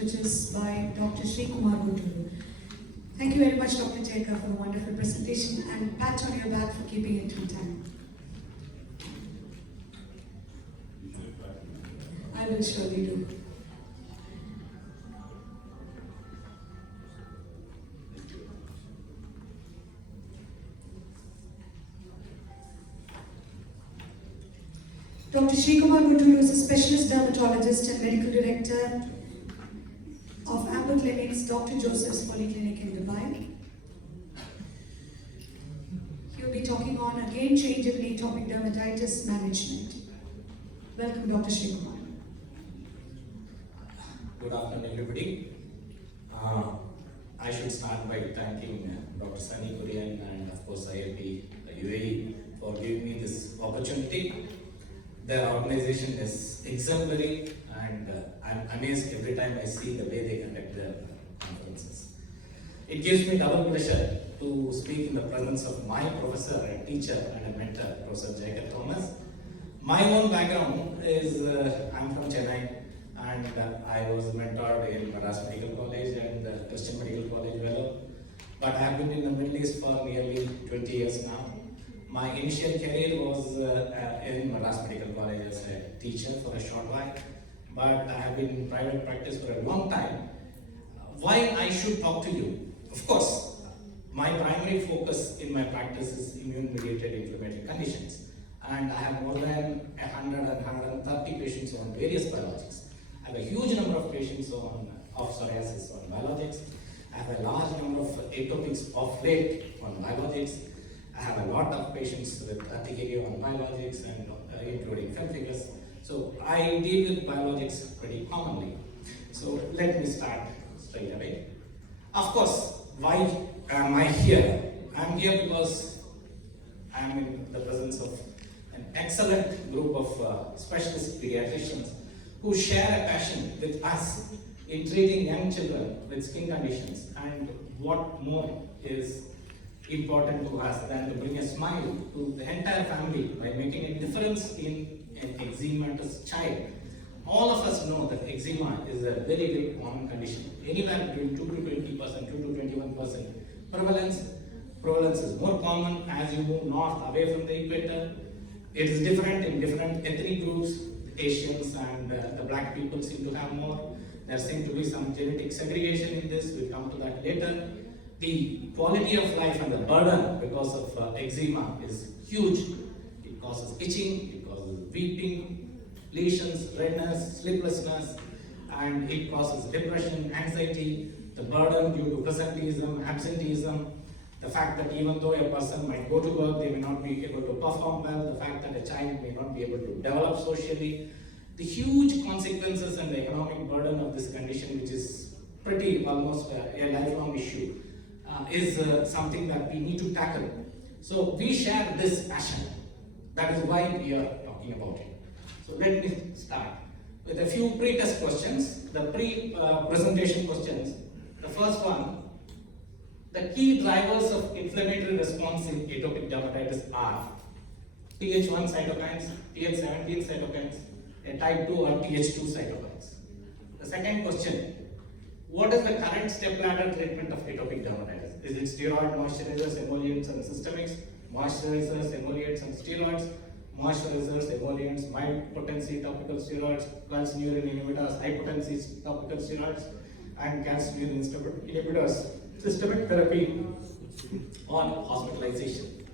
which is by Dr. Sri Kumar Gunduru. Thank you very much, Dr. Jaika, for the wonderful presentation, and pat on your back for keeping it to time. I will surely do. Dr. Sri Kumar Gunduru is a specialist dermatologist and medical director of Amber Clinic's Dr. Joseph's Polyclinic in Dubai. He will be talking on a game changer in atopic dermatitis management. Welcome, Dr. Sri Kumar. Good afternoon, everybody. I should start by thanking Dr. Sunny Kurian and of course IIT UAE for giving me this opportunity. Their organization is exemplary, and I'm amazed every time I see the way they conduct their conferences. It gives me double pleasure to speak in the presence of my professor and teacher and a mentor, Professor Jacob Thomas. My own background is I'm from Chennai, and I was mentored in Madras Medical College and Christian Medical College Vellore. But I have been in the Middle East for nearly 20 years now. My initial career was in Madras Medical College as a teacher for a short while, but I have been in private practice for a long time. Why I should talk to you? Of course, my primary focus in my practice is immune-mediated inflammatory conditions, and I have more than 130 patients on various biologics. I have a huge number of patients of psoriasis on biologics. I have a large number of atopics of late on biologics. I have a lot of patients with urticaria on biologics and including pemphigus. So I deal with biologics pretty commonly. So let me start straight away. Of course, why am I here? I'm here because I'm in the presence of an excellent group of specialist pediatricians who share a passion with us in treating young children with skin conditions. And what more is important to us than to bring a smile to the entire family by making a difference in an eczematous child. All of us know that eczema is a very, very common condition. Anywhere between 2 to 20%, 2 to 21% prevalence. Prevalence is more common as you move north away from the equator. It is different in different ethnic groups. The Asians and the black people seem to have more. There seems to be some genetic segregation in this. We'll come to that later. The quality of life and the burden because of eczema is huge. It causes itching, it causes weeping, lesions, redness, sleeplessness, and it causes depression, anxiety, the burden due to presenteeism, absenteeism, the fact that even though a person might go to work, they may not be able to perform well, the fact that a child may not be able to develop socially, the huge consequences and the economic burden of this condition, which is pretty almost a lifelong issue. Is something that we need to tackle. So we share this passion. That is why we are talking about it. So let me start with a few pre-test questions, the pre-presentation questions. The first one, the key drivers of inflammatory response in atopic dermatitis are Th1 cytokines, Th17 cytokines, and type 2 or Th2 cytokines. The second question, what is the current step-ladder treatment of atopic dermatitis? Is it steroid, moisturizers, emollients, and systemics? Moisturizers, emollients, and steroids? Moisturizers, emollients, mild potency topical steroids, calcineurin inhibitors, high potency topical steroids, and calcineurin inhibitors, systemic therapy, or hospitalization.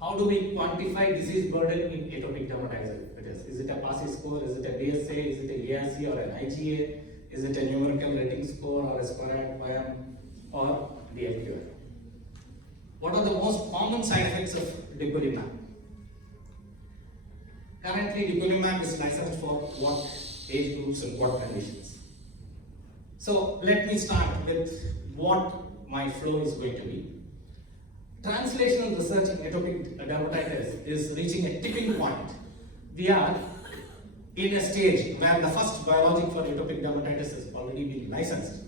How do we quantify disease burden in atopic dermatitis? Is it a PASI score? Is it a BSA? Is it a EASI or an IGA? Is it a numerical rating score or a square YM or DLQI? What are the most common side effects of dupilumab? Currently, dupilumab is licensed for what age groups and what conditions? So let me start with what my flow is going to be. Translational research in atopic dermatitis is reaching a tipping point. We are in a stage where the first biologic for atopic dermatitis has already been licensed,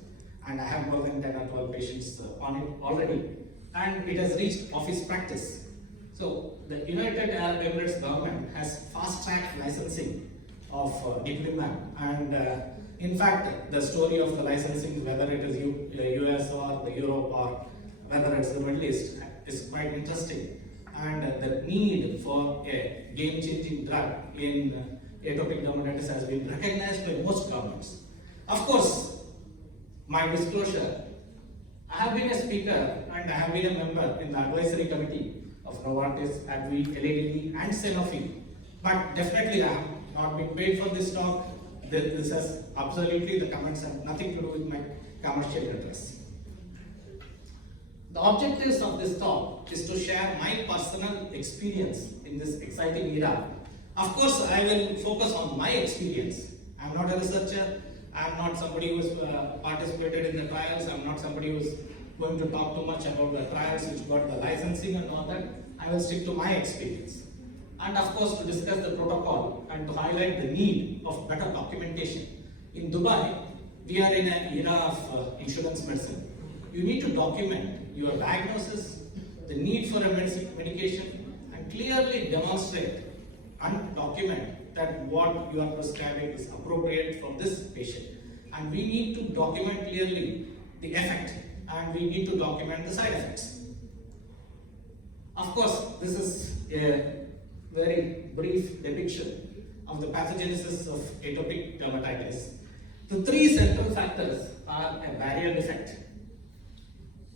and I have more than 10 or 12 patients on it already, and it has reached office practice. So the United Arab Emirates government has fast-tracked licensing of dupilumab, and In fact, the story of the licensing, whether it is US or the Europe or whether it's the Middle East, is quite interesting. And the need for a game-changing drug in atopic dermatitis has been recognized by most governments. Of course, my disclosure, I have been a speaker and I have been a member in the advisory committee of Novartis, AbbVie, LADD and Sanofi. But definitely I have not been paid for this talk. This has absolutely, the comments have nothing to do with my commercial interests. The objectives of this talk is to share my personal experience in this exciting era. Of course, I will focus on my experience. I am not a researcher. I am not somebody who has participated in the trials. I am not somebody who is going to talk too much about the trials which got the licensing and all that. I will stick to my experience. And of course, to discuss the protocol and to highlight the need of better documentation. In Dubai, we are in an era of insurance medicine. You need to document your diagnosis, the need for a medication, and clearly demonstrate and document that what you are prescribing is appropriate for this patient. And we need to document clearly the effect, and we need to document the side effects. Of course, this is a very brief depiction of the pathogenesis of atopic dermatitis. The three central factors are a barrier defect,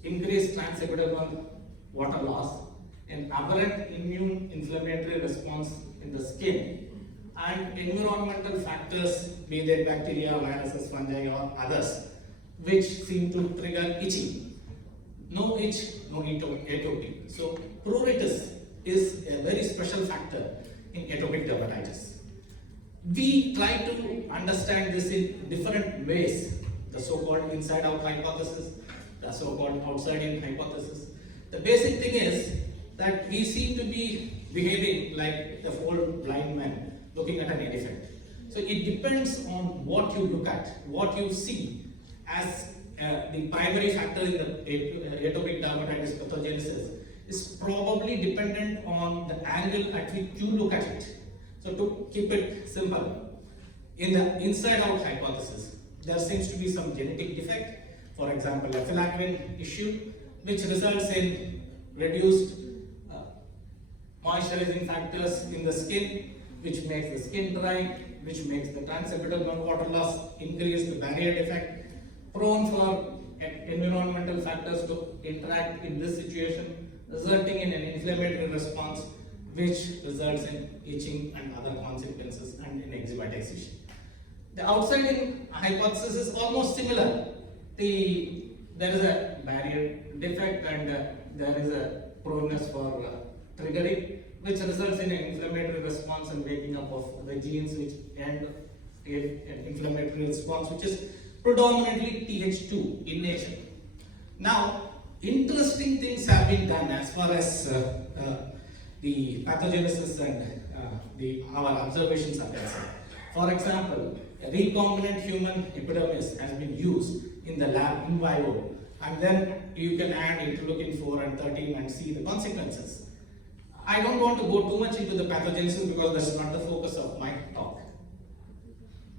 increased transepidermal water loss, an aberrant immune inflammatory response in the skin, and environmental factors, be they bacteria, viruses, fungi or others, which seem to trigger itching. No itch, no atopy. So pruritus is a very special factor in atopic dermatitis. We try to understand this in different ways, the so-called inside-out hypothesis, the so-called outside-in hypothesis. The basic thing is that we seem to be behaving like the old blind man looking at an elephant. So it depends on what you look at, what you see as the primary factor in the atopic dermatitis pathogenesis is probably dependent on the angle at which you look at it. So to keep it simple, in the inside-out hypothesis, there seems to be some genetic defect, for example, a filaggrin issue, which results in reduced moisturizing factors in the skin, which makes the skin dry, which makes the transepidermal water loss increase, the barrier defect, prone for environmental factors to interact in this situation, resulting in an inflammatory response, which results in itching and other consequences and in eczematization. The outside-in hypothesis is almost similar. There is a barrier defect and there is a proneness for triggering, which results in an inflammatory response and waking up of the genes which end an inflammatory response, which is predominantly Th2 in nature. Now, interesting things have been done as far as the pathogenesis and our observations are concerned. For example, a recombinant human epidermis has been used in the lab in vivo, and then you can add interleukin 4 and 13 and see the consequences. I don't want to go too much into the pathogenesis because that's not the focus of my talk.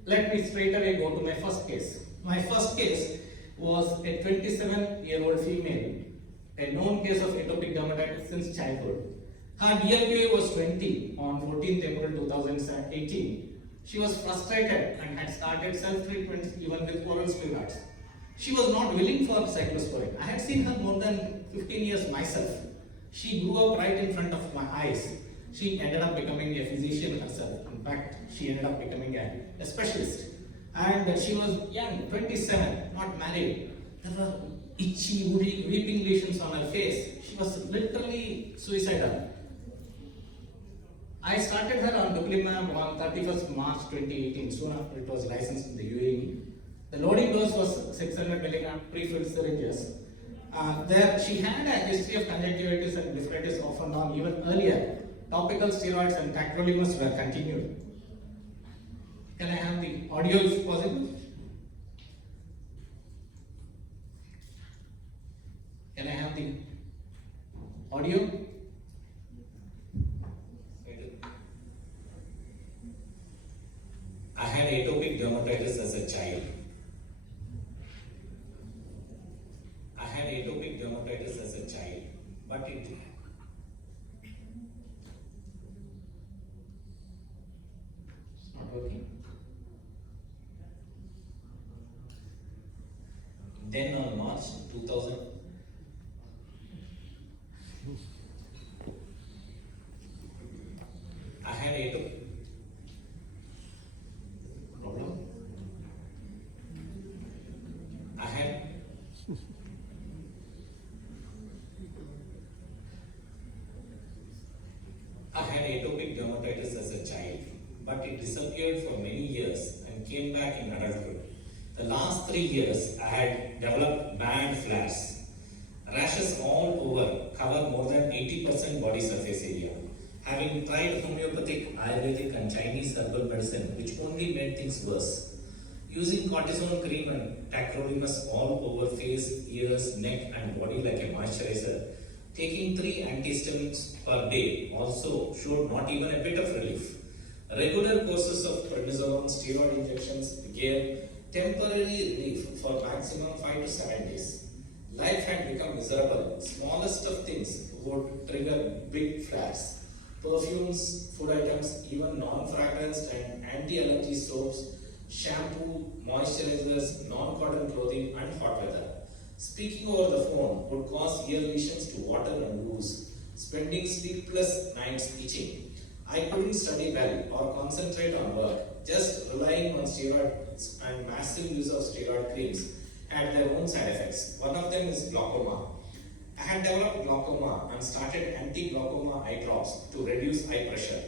Let me straight away go to my first case. My first case was a 27-year-old female, a known case of atopic dermatitis since childhood. Her DLQA was 20 on 14th April 2018. She was frustrated and had started self-treatments even with oral steroids. She was not willing for cyclosporine. I had seen her more than 15 years myself. She grew up right in front of my eyes. She ended up becoming a physician herself. In fact, she ended up becoming a specialist. And she was young, 27, not married. There were itchy, weeping lesions on her face. She was literally suicidal. I started her on dupilumab on 31st March 2018, soon after it was licensed in the UAE. The loading dose was 600 milligram pre-filled syringes. There she had a history of conjunctivitis and nephritis off and on even earlier. Topical steroids and tacrolimus were continued. Can I have the audio if possible? Can I have the audio? I had atopic dermatitis dermatitis as a child. I had atopic dermatitis as a child, but it's not working. Then on March 2000, I had atopic problem. I had atopic dermatitis as a child, but it disappeared for many years and came back in adulthood. The last 3 years, I had developed bad flares. Rashes all over cover more than 80% body surface area. Having tried homeopathic, Ayurvedic and Chinese herbal medicine, which only made things worse. Using cortisone cream and tacrolimus all over face, ears, neck and body like a moisturizer, taking 3 antihistamines per day also showed not even a bit of relief. Regular courses of prednisone steroid injections gave temporary relief for maximum 5 to 7 days. Life had become miserable. Smallest of things would trigger big flares. Perfumes, food items, even non-fragranced and anti-allergy soaps, shampoo, moisturizers, non-cotton clothing and hot weather. Speaking over the phone would cause ear lesions to water and lose. Spending sleepless nights itching. I couldn't study well or concentrate on work. Just relying on steroids and massive use of steroid creams had their own side effects. One of them is glaucoma. I had developed glaucoma and started anti-glaucoma eye drops to reduce eye pressure.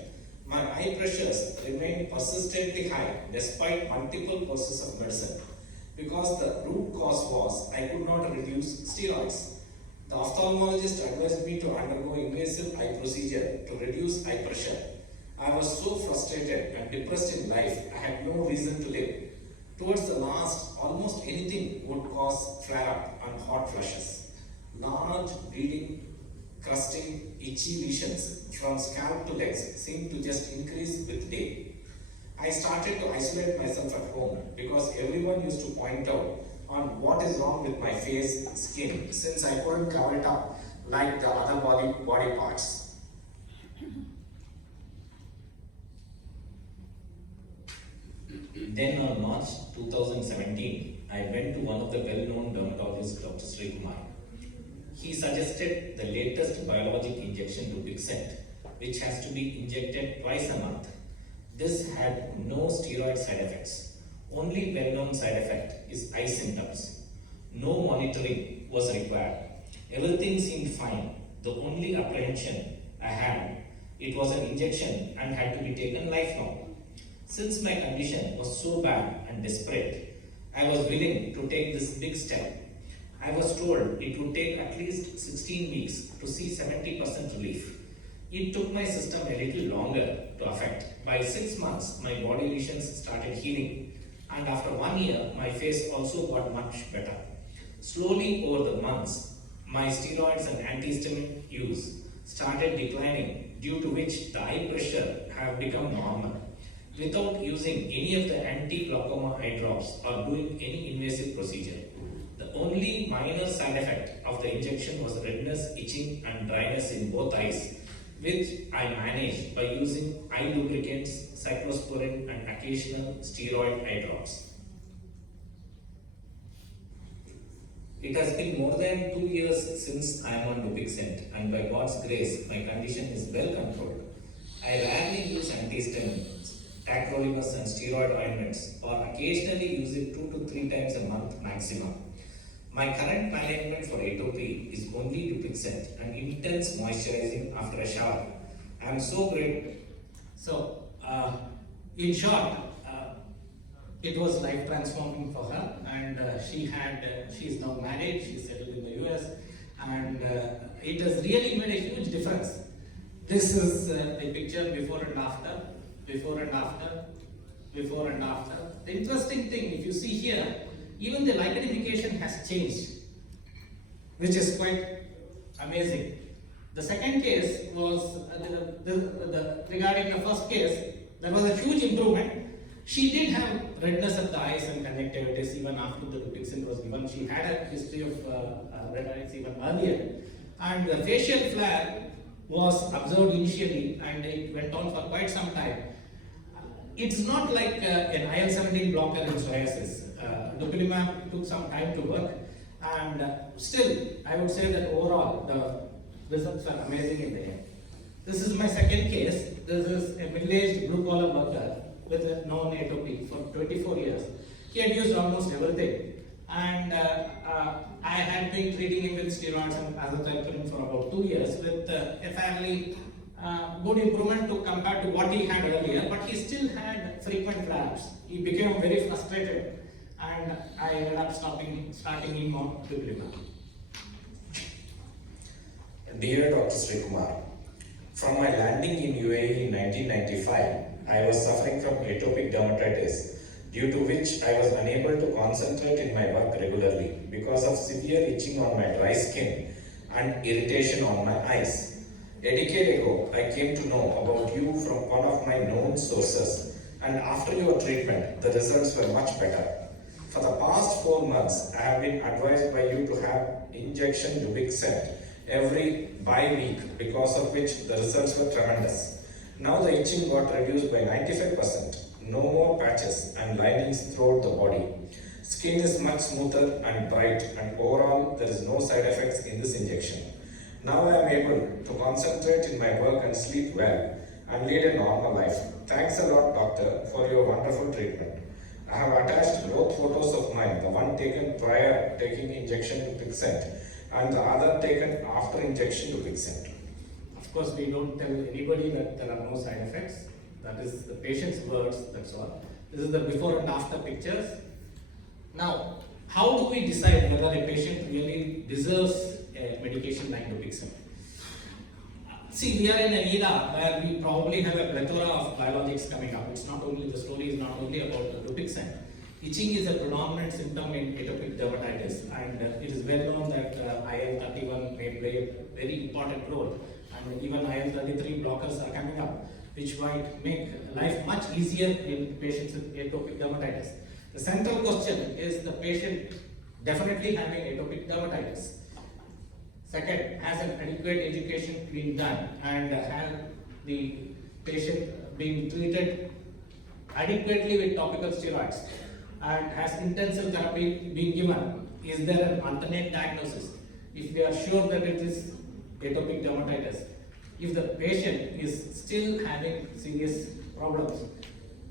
My eye pressures remained persistently high despite multiple courses of medicine because the root cause was I could not reduce steroids. The ophthalmologist advised me to undergo invasive eye procedure to reduce eye pressure. I was so frustrated and depressed in life, I had no reason to live. Towards the last, almost anything would cause flare-up and hot flushes. Large bleeding, crusting, itchy lesions from scalp to legs seemed to just increase with day. I started to isolate myself at home because everyone used to point out on what is wrong with my face, skin, since I couldn't cover it up like the other body parts. Then on March 2017, I went to one of the well-known dermatologists, Dr. Sri Kumar. He suggested the latest biologic injection to Pixent, which has to be injected twice a month. This had no steroid side effects. Only well-known side effect is eye symptoms. No monitoring was required. Everything seemed fine. The only apprehension I had, it was an injection and had to be taken lifelong. Since my condition was so bad and desperate, I was willing to take this big step. I was told it would take at least 16 weeks to see 70% relief. It took my system a little longer to affect. By 6 months, my body lesions started healing, and after 1 year, my face also got much better. Slowly over the months, my steroids and antihistamine use started declining, due to which the eye pressure have become normal. Without using any of the anti-glaucoma eye drops or doing any invasive procedure. The only minor side effect of the injection was redness, itching and dryness in both eyes, which I managed by using eye lubricants, cyclosporin and occasional steroid eye drops. It has been more than 2 years since I am on Dupixent, and by God's grace, my condition is well controlled. I rarely use antihistamines, tacrolimus and steroid ointments, or occasionally use it 2 to 3 times a month maximum. My current management for atopy is only Dupixent and intense moisturizing after a shower. I am so grateful. So, in short, it was life transforming for her, and she is now married, she is settled in the US, and it has really made a huge difference. This is the picture before and after, before and after, before and after. The interesting thing, if you see here, even the lichenification has changed, which is quite amazing. The second case was regarding the first case, there was a huge improvement, She did have redness at the eyes and conjunctivitis even after the Dupixent was given. She had a history of red eyes even earlier. And the facial flare was observed initially and it went on for quite some time. It's not like an IL-17 blocker in psoriasis. Dupilumab took some time to work, and still, I would say that overall the results are amazing in the end. This is my second case. This is a middle-aged blue-collar worker with a known atopy for 24 years. He had used almost everything, and I had been treating him with steroids and azathioprine for about 2 years with a fairly good improvement to compare to what he had earlier, but he still had frequent flares. He became very frustrated, and I ended up starting him on Dupilumab. Dear Dr. Sri Kumar, from my landing in UAE in 1995, I was suffering from atopic dermatitis, due to which I was unable to concentrate in my work regularly because of severe itching on my dry skin and irritation on my eyes. A decade ago, I came to know about you from one of my known sources, and after your treatment, the results were much better. For the past 4 months, I have been advised by you to have injection Dupixent every bi-week, because of which the results were tremendous. Now the itching got reduced by 95%, no more patches and linings throughout the body. Skin is much smoother and bright, and overall there is no side effects in this injection. Now I am able to concentrate in my work and sleep well and lead a normal life. Thanks a lot, doctor, for your wonderful treatment. I have attached both photos of mine, the one taken prior taking injection Dupixent and the other taken after injection Dupixent. Of course, we don't tell anybody that there are no side effects. That is the patient's words, that's all. This is the before and after pictures. Now, how do we decide whether a patient really deserves a medication like Dupixent? See, we are in an era where we probably have a plethora of biologics coming up. It's not only, the story is not only about the Dupixent. Itching is a predominant symptom in atopic dermatitis, and it is well known that IL-31 may play a very important role, and even IL-33 blockers are coming up, which might make life much easier in patients with atopic dermatitis. The central question is the patient definitely having atopic dermatitis. Second, has an adequate education been done, and have the patient been treated adequately with topical steroids, and has intensive therapy been given? Is there an alternate diagnosis? If we are sure that it is atopic dermatitis, if the patient is still having serious problems,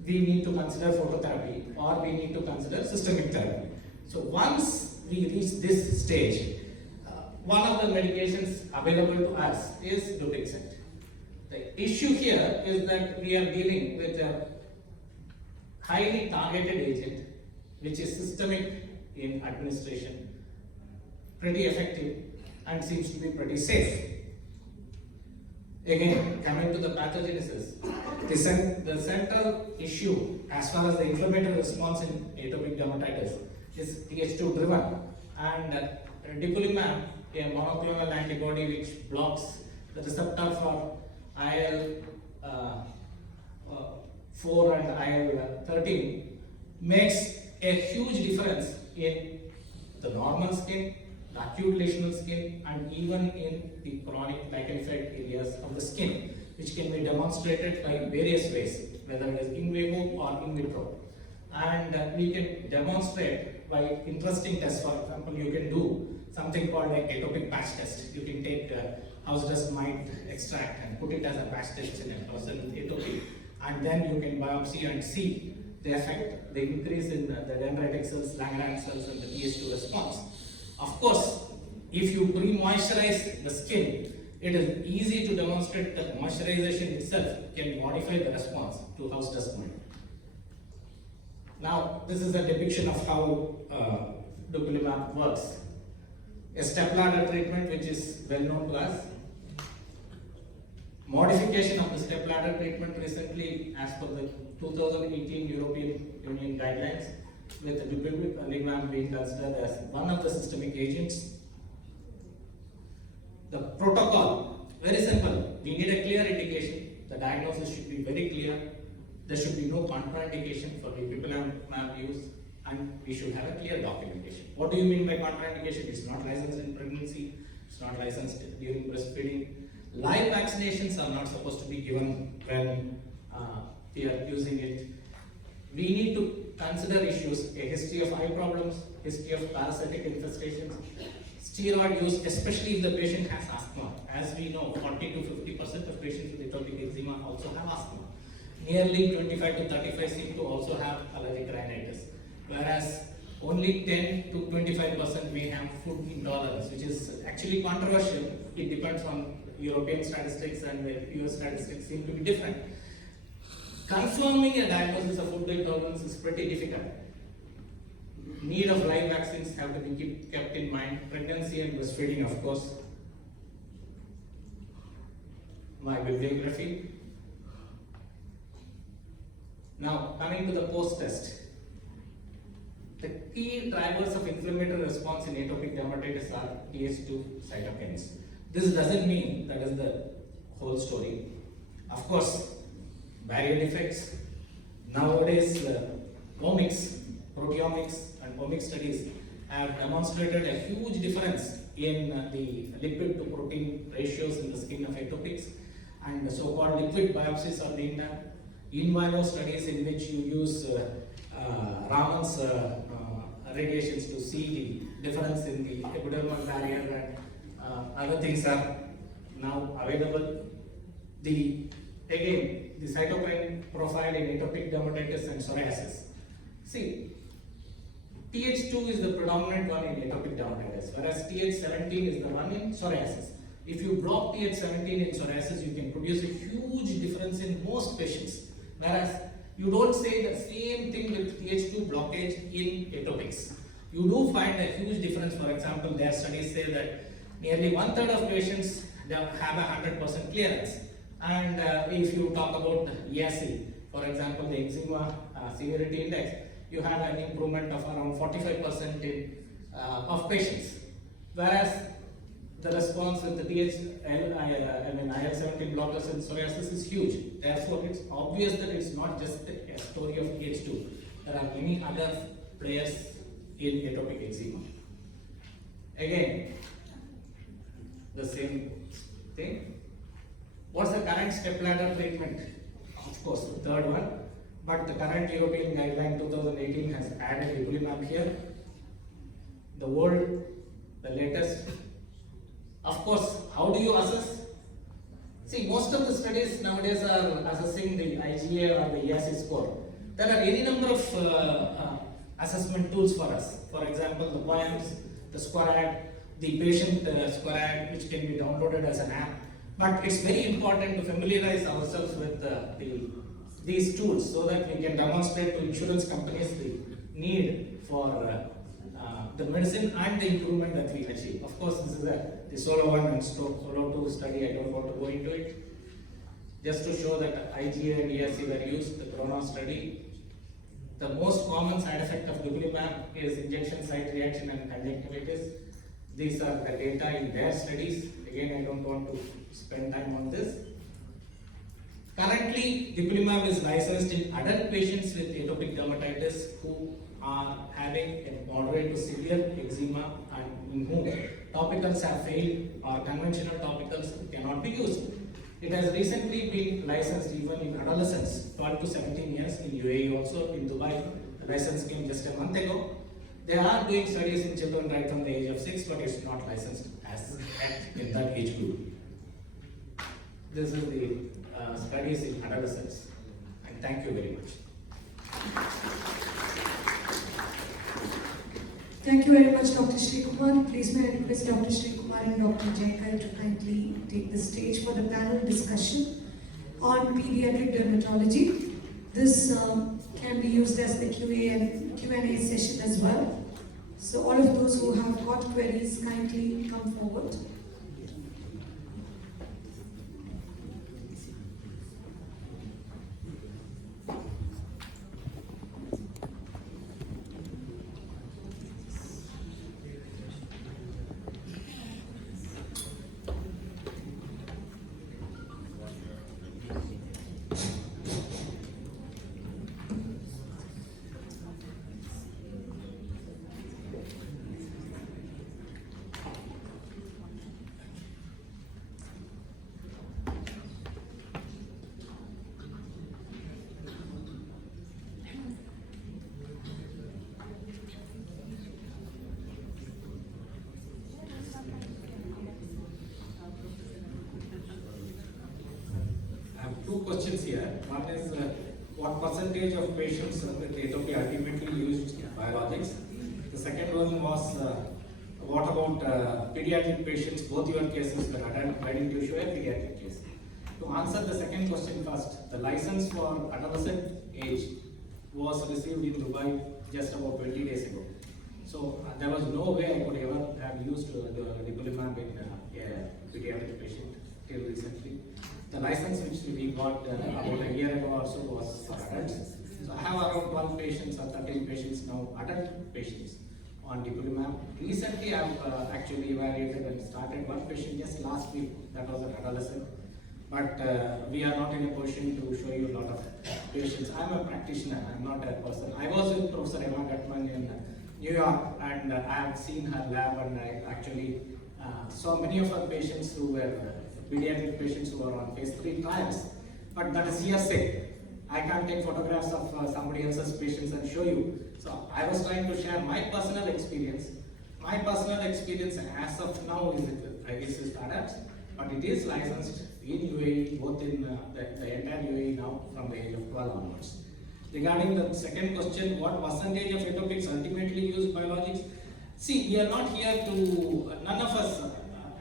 we need to consider phototherapy or we need to consider systemic therapy. So once we reach this stage, one of the medications available to us is Dupixent. The issue here is that we are dealing with a highly targeted agent which is systemic in administration, pretty effective, and seems to be pretty safe. Again, coming to the pathogenesis, the central issue as far as the inflammatory response in atopic dermatitis is Th2 driven, and Dupilumab, a monoclonal antibody which blocks the receptor for IL-4 and IL-13, makes a huge difference in the normal skin, the acute lesional skin, and even in the chronic lichenified areas of the skin, which can be demonstrated by various ways, whether it is in vivo or in vitro. And we can demonstrate by interesting tests. For example, you can do something called like atopic patch test. You can take house dust mite extract and put it as a patch test in a person with atopy, and then you can biopsy and see the effect, the increase in the dendritic cells, Langerhans cells, and the Th2 response. Of course, if you pre-moisturize the skin, it is easy to demonstrate that moisturization itself can modify the response to house dust mite. Now, this is a depiction of how Dupilumab works. A stepladder treatment which is well known to us. Modification of the stepladder treatment recently as per the 2018 European Union guidelines, with Dupilumab being considered as one of the systemic agents. The protocol, very simple. We need a clear indication. The diagnosis should be very clear. There should be no contraindication for the dupilumab use, and we should have a clear documentation. What do you mean by contraindication? It's not licensed in pregnancy, it's not licensed during breastfeeding. Live vaccinations are not supposed to be given when we are using it. We need to consider issues, a history of eye problems, history of parasitic infestations, steroid use, especially if the patient has asthma. As we know, 40 to 50% of patients with atopic eczema also have asthma. Nearly 25 to 35 seem to also have allergic rhinitis, whereas only 10 to 25% may have food intolerance, which is actually controversial. It depends on European statistics, and the US statistics seem to be different. Confirming a diagnosis of food intolerance is pretty difficult. Need of live vaccines have to be kept in mind. Pregnancy and breastfeeding, of course. My bibliography. Now, coming to the post-test. The key drivers of inflammatory response in atopic dermatitis are Th2 cytokines. This doesn't mean that is the whole story. Of course, barrier defects. Nowadays, omics, proteomics, and omics studies have demonstrated a huge difference in the lipid to protein ratios in the skin of atopics, and the so-called liquid biopsies are being done. In vivo studies in which you use Raman's radiations to see the difference in the epidermal barrier, and other things are now available. The cytokine profile in atopic dermatitis and psoriasis. See, Th2 is the predominant one in atopic dermatitis, whereas Th17 is the one in psoriasis. If you block Th17 in psoriasis, you can produce a huge difference in most patients, whereas you don't say the same thing with Th2 blockage in atopics. You do find a huge difference. For example, their studies say that nearly 1/3 of patients have a 100% clearance. And if you talk about EASI, for example, the eczema severity index, you have an improvement of around 45% in of patients. Whereas the response with the IL-17 blockers in psoriasis is huge. Therefore, it's obvious that it's not just a story of Th2. There are many other players in atopic eczema. Again, the same thing. What's the current stepladder treatment? Of course, the third one. But the current European guideline 2018 has added dupilumab here. The world, the latest. Of course, how do you assess? See, most of the studies nowadays are assessing the IGA or the EASI score. There are any number of assessment tools for us. For example, the POEMS, the SCORAD, the patient SCORAD, which can be downloaded as an app. But it's very important to familiarize ourselves with these tools so that we can demonstrate to insurance companies the need for the medicine and the improvement that we achieve. Of course, this is the Solo 1 and Solo 2 study. I don't want to go into it. Just to show that IGA and EASI were used, the Corona study. The most common side effect of dupilumab is injection site reaction and conjunctivitis. These are the data in their studies. Again, I don't want to spend time on this. Currently, dupilumab is licensed in adult patients with atopic dermatitis who are having a moderate to severe eczema and in whom topicals have failed or conventional topicals cannot be used. It has recently been licensed even in adolescents, 12 to 17 years, in UAE also, in Dubai. The license came just a month ago. They are doing studies in children right from the age of 6, but it's not licensed as in that age group. This is the studies in adolescents. And thank you very much. Thank you very much, Dr. Sri Kumar. Please may I request Dr. Sri Kumar and Dr. Jaikar to kindly take the stage for the panel discussion on pediatric dermatology. This can be used as the Q&A session as well. So all of those who have got queries, kindly come forward. questions here. One is what percentage of patients with atopy ultimately used biologics? The second one was what about pediatric patients? Both your cases were adult. Why didn't you show a pediatric case? To answer the second question first, the license for adolescent age was received in Dubai just about 20 days ago. So there was no way I could ever have used the nipolimab in a pediatric patient till recently. The license which we got about a year ago or so was for adults. So I have around 12 patients or 13 patients now, adult patients on nipolimab. Recently I have actually evaluated and started one patient just last week, that was an adolescent. But we are not in a position to show you a lot of patients. I'm a practitioner, I'm not a person. I was with Professor Emma Gutman in New York, and I have seen her lab, and I actually saw many of her patients who were pediatric patients who were on phase 3 trials. But that is hearsay. I can't take photographs of somebody else's patients and show you. So I was trying to share my personal experience. My personal experience as of now is adults, but it is licensed in UAE, both in the entire UAE now from the age of 12 onwards. Regarding the second question, what percentage of atopics ultimately use biologics? See, we are not here to, none of us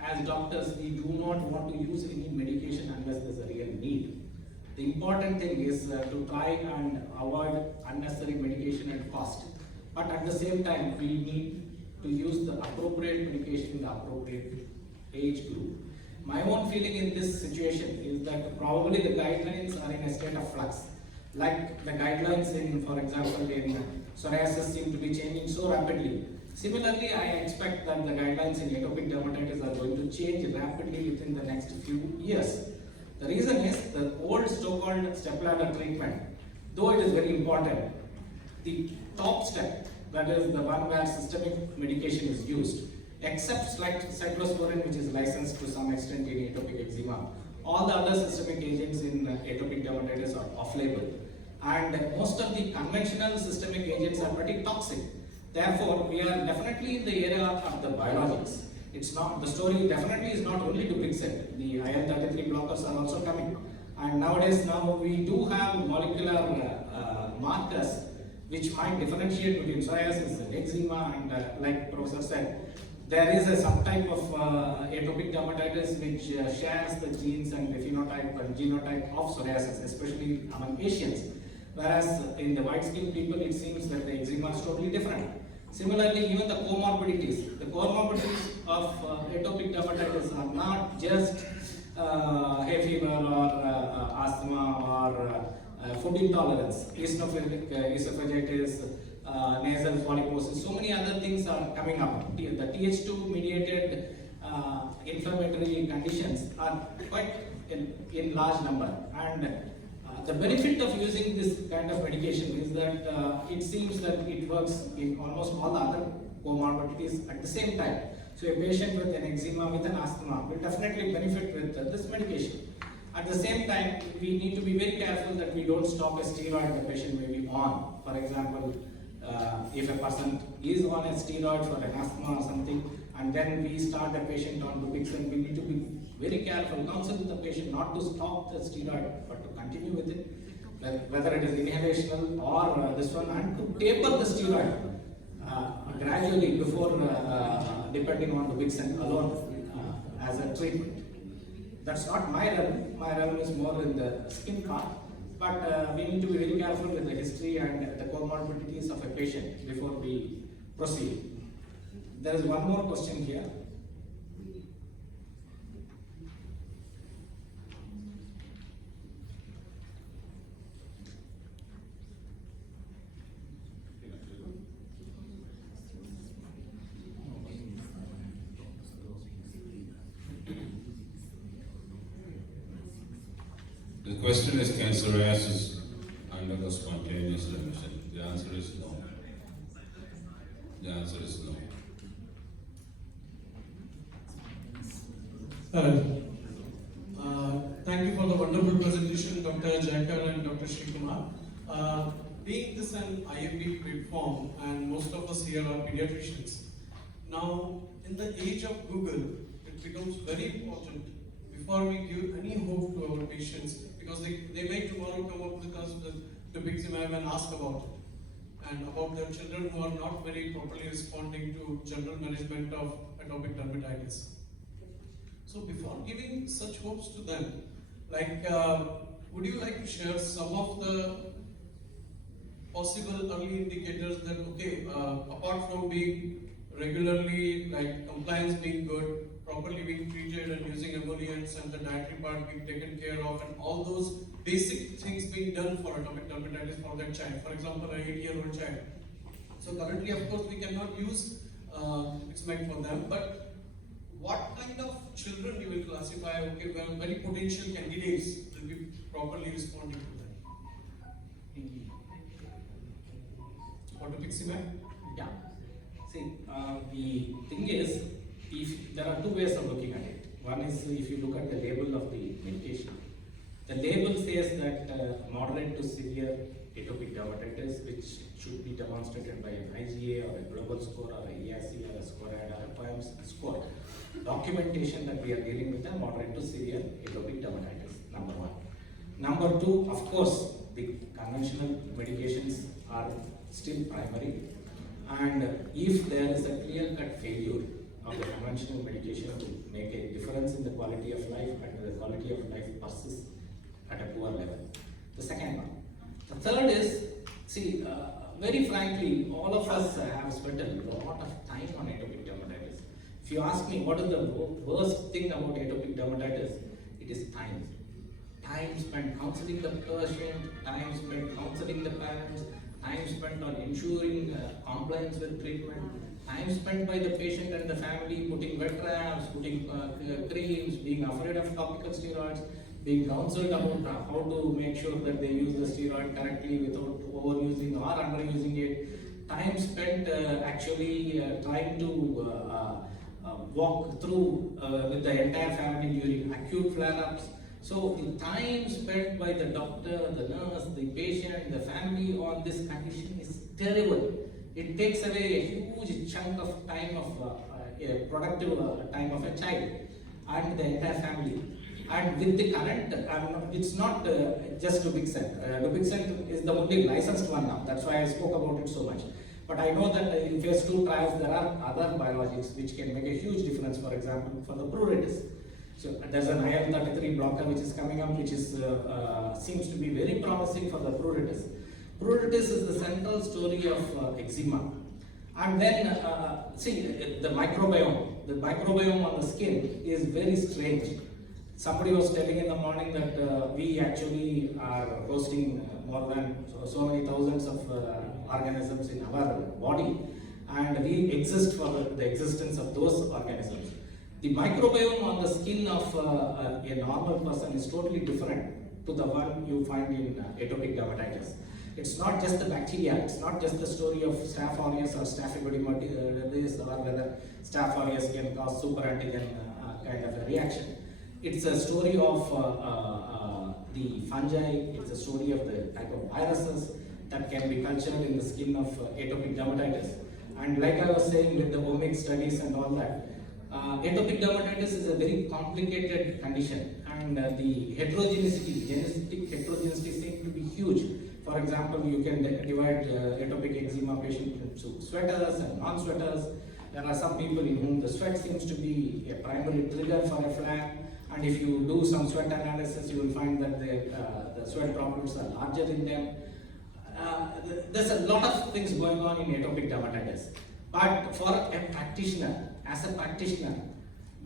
as doctors, we do not want to use any medication unless there's a real need. The important thing is to try and avoid unnecessary medication and cost. But at the same time, we need to use the appropriate medication in the appropriate age group. My own feeling in this situation is that probably the guidelines are in a state of flux. Like the guidelines in, for example, in psoriasis seem to be changing so rapidly. Similarly, I expect that the guidelines in atopic dermatitis are going to change rapidly within the next few years. The reason is the old so-called stepladder treatment, though it is very important, the top step, that is the one where systemic medication is used, except like cyclosporin, which is licensed to some extent in atopic eczema. All the other systemic agents in atopic dermatitis are off-label. And most of the conventional systemic agents are pretty toxic. Therefore, we are definitely in the area of the biologics. It's not, the story definitely is not only Dupixent. The IL-33 blockers are also coming. And nowadays, we do have molecular markers which might differentiate between psoriasis and eczema, and like Professor said, there is a subtype of atopic dermatitis which shares the genes and the phenotype and genotype of psoriasis, especially among Asians. Whereas in the white-skinned people, it seems that the eczema is totally different. Similarly, even the comorbidities of atopic dermatitis are not just hay fever or asthma or food intolerance, esophagitis, nasal polyposis, so many other things are coming up. The Th2 mediated inflammatory conditions are quite in large number, and the benefit of using this kind of medication is that it seems that it works in almost all the other comorbidities at the same time. So a patient with an eczema, with an asthma will definitely benefit with this medication. At the same time, we need to be very careful that we don't stop a steroid the patient may be on. For example, if a person is on a steroid for an asthma or something, and then we start the patient on Dupixent, we need to be very careful, counsel the patient not to stop the steroid, but to continue with it, whether it is inhalational or this one, and to taper the steroid gradually before depending on Dupixent alone as a treatment. That's not my realm. My realm is more in the skin part. But we need to be very careful with the history and the comorbidities of a patient before we proceed. There is one more question here. The question is, can psoriasis undergo spontaneous remission? The answer is no. The answer is no. Thank you for the wonderful presentation, Dr. Jaikar and Dr. Srikumar. Being this an IMD platform, and most of us here are pediatricians, now in the age of Google, it becomes very important before we give any hope to our patients, because they may tomorrow come up with us with Dupiximab and ask about it, and about their children who are not very properly responding to general management of atopic dermatitis. So before giving such hopes to them, would you like to share some of the possible early indicators that, okay, apart from being regularly, compliance being good, properly being treated and using emollients and the dietary part being taken care of, and all those basic things being done for atopic dermatitis for that child, for example, an 8-year-old child. So currently, of course, we cannot use Dupiximab for them, but what kind of children you will classify, okay, well, very potential candidates will be properly responding to that? For Dupiximab? Yeah. See, the thing is, if there are two ways of looking at it. One is if you look at the label of the medication. The label says that moderate to severe atopic dermatitis, which should be demonstrated by an IGA or a global score or a EASI or a SCORAD or a POEMS score. Documentation that we are dealing with a moderate to severe atopic dermatitis, number one. Number two, of course, the conventional medications are still primary, and if there is a clear-cut failure of the conventional medication to make a difference in the quality of life, and the quality of life persists at a poor level. The second one. The third is, see, very frankly, all of us have spent a lot of time on atopic dermatitis. If you ask me what is the worst thing about atopic dermatitis, it is time. Time spent counseling the patient, time spent counseling the parents, time spent on ensuring compliance with treatment, time spent by the patient and the family putting wet wraps, putting creams, being afraid of topical steroids, being counseled about how to make sure that they use the steroid correctly without overusing or underusing it, time spent actually trying to walk through with the entire family during acute flare-ups. So the time spent by the doctor, the nurse, the patient, the family on this condition is terrible. It takes away a huge chunk of time of productive time of a child and the entire family. And with the current, it's not just Dupixent. Dupixent is the only licensed one now. That's why I spoke about it so much. But I know that in phase 2 trials, there are other biologics which can make a huge difference, for example, for the pruritus. So there's an IL-33 blocker which is coming up, which is seems to be very promising for the pruritus. Pruritus is the central story of eczema. And then, see, the microbiome on the skin is very strange. Somebody was telling in the morning that we actually are hosting more than so many thousands of organisms in our body, and we exist for the existence of those organisms. The microbiome on the skin of a normal person is totally different to the one you find in atopic dermatitis. It's not just the bacteria, it's not just the story of Staph aureus or Staphylococcus or whether Staph aureus can cause superantigen kind of a reaction. It's a story of the fungi, it's a story of the type of viruses that can be cultured in the skin of atopic dermatitis. And like I was saying with the omic studies and all that, atopic dermatitis is a very complicated condition, and the heterogeneity, genetic heterogeneity seems to be huge. For example, you can divide atopic eczema patients into sweaters and non-sweaters. There are some people in whom the sweat seems to be a primary trigger for a flare, and if you do some sweat analysis, you will find that the sweat droplets are larger in them. There's a lot of things going on in atopic dermatitis. But for a practitioner, as a practitioner,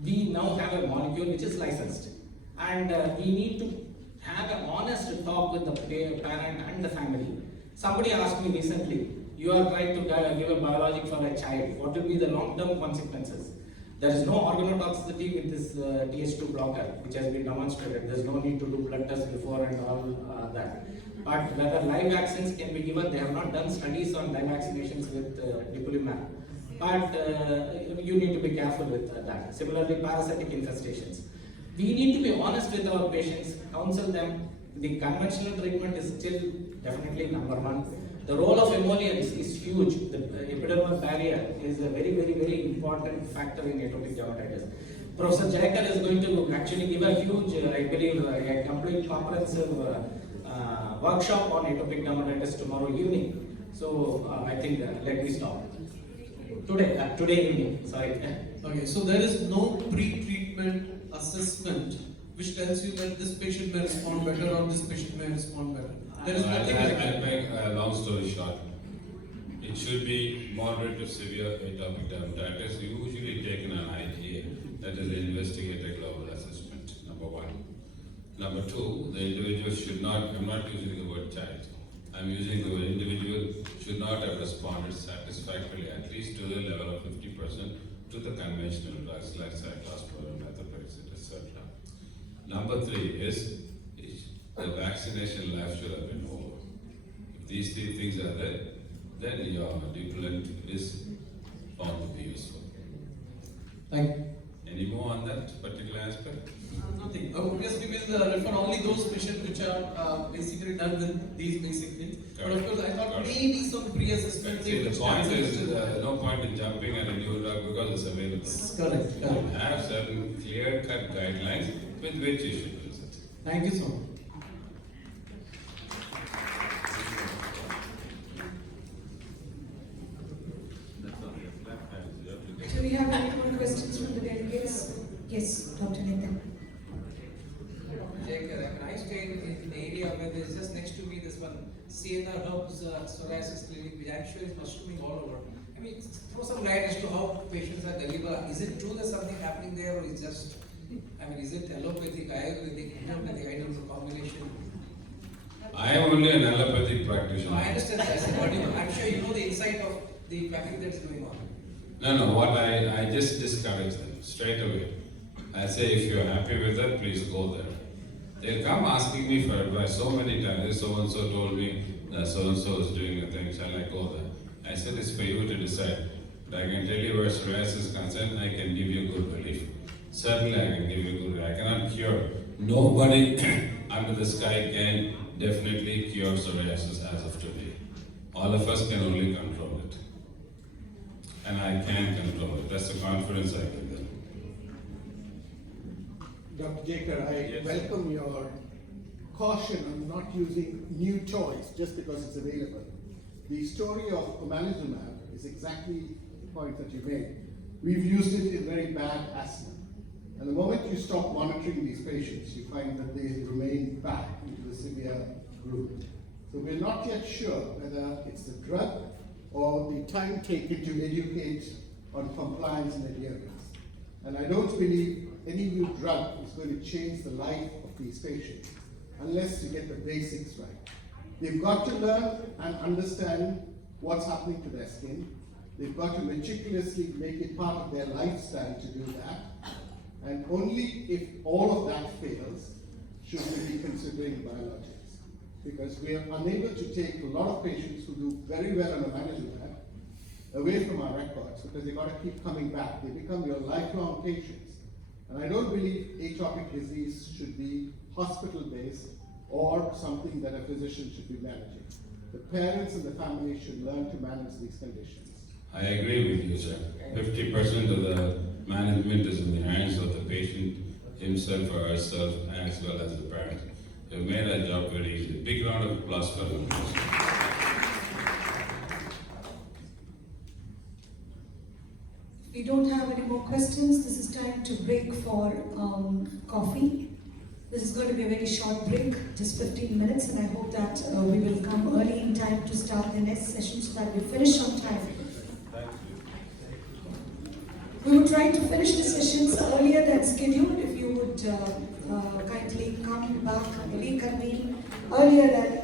we now have a molecule which is licensed, and we need to have an honest talk with the parent and the family. Somebody asked me recently, you are trying to give a biologic for a child, what will be the long-term consequences? There is no organotoxicity with this Th2 blocker, which has been demonstrated. There is no need to do blood tests before and all that. But whether live vaccines can be given, they have not done studies on live vaccinations with Dupiximab. But you need to be careful with that. Similarly, parasitic infestations. We need to be honest with our patients, counsel them. The conventional treatment is still definitely number one. The role of emollients is huge. The epidermal barrier is a very, very, very important factor in atopic dermatitis. Professor Jayakar is going to actually give a huge, I believe, a complete comprehensive workshop on atopic dermatitis tomorrow evening. So I think let me stop. Today evening, sorry. Okay, so there is no pre-treatment assessment which tells you that this patient may respond better or this patient may respond better. There is nothing like I'll that. make a long story short. It should be moderate to severe atopic dermatitis, usually taken on IGA, that is investigator global assessment, number one. Number two, the individual should not, I'm not using the word child, I'm using the word individual should not have responded satisfactorily, at least to the level of 50% to the conventional drugs like cyclosporin, methotrexate, etc. Number three is the vaccination life should have been over. If these three things are there, then your deployment is found to be useful. Thank you. Any more on that particular aspect? Nothing. Obviously, we'll refer only those patients which are basically done with these basic things. But of course, I thought maybe some pre-assessment. See, the point is, no point in jumping at a new drug because it's available. Correct. You have certain clear-cut guidelines with which you should use it. Thank you so much. Do we have any more questions from the delegates? Yes, Dr. Nathan. Jayakar, I stay in the area where there's just next to me this one CNR Herbs psoriasis clinic, which I'm sure is mushrooming all over. I mean, throw some light as to how patients are delivered. Is it true there's something happening there, or is just, I mean, is it allopathic, ayurvedic, homeopathic, I don't know, combination? I am only an allopathic practitioner. No, I understand that, but I'm sure you know the insight of the traffic that's going on. No, what I just discourage them straight away. I say, if you're happy with it, please go there. They'll come asking me for advice so many times. So-and-so told me that so-and-so is doing a thing, shall I go there? I said, it's for you to decide. But I can tell you where psoriasis is concerned, I can give you good relief. Certainly I can give you good relief. I cannot cure. Nobody under the sky can definitely cure psoriasis as of today. All of us can only control it. And I can control it. That's the confidence I give them. Dr. Jayakar, I Yes. welcome your caution on not using new toys just because it's available. The story of omalizumab is exactly the point that you made. We've used it in very bad asthma. And the moment you stop monitoring these patients, you find that they remain back into the severe group. So we're not yet sure whether it's the drug or the time taken to educate on compliance and adherence. And I don't believe any new drug is going to change the life of these patients unless you get the basics right. They've got to learn and understand what's happening to their skin. They've got to meticulously make it part of their lifestyle to do that. And only if all of that fails should we be considering biologics. Because we are unable to take a lot of patients who do very well on omalizumab away from our records because they've got to keep coming back. They become your lifelong patients. And I don't believe atopic disease should be hospital-based or something that a physician should be managing. The parents and the family should learn to manage these conditions. I agree with you, sir. 50% of the management is in the hands of the patient himself or herself as well as the parent. You've made our job very easy. Big round of applause for them. We don't have any more questions. This is time to break for coffee. This is going to be a very short break, just 15 minutes, and I hope that we will come early in time to start the next session so that we finish on time. We will try to finish the sessions earlier than scheduled. If you would kindly come back, reconvene earlier than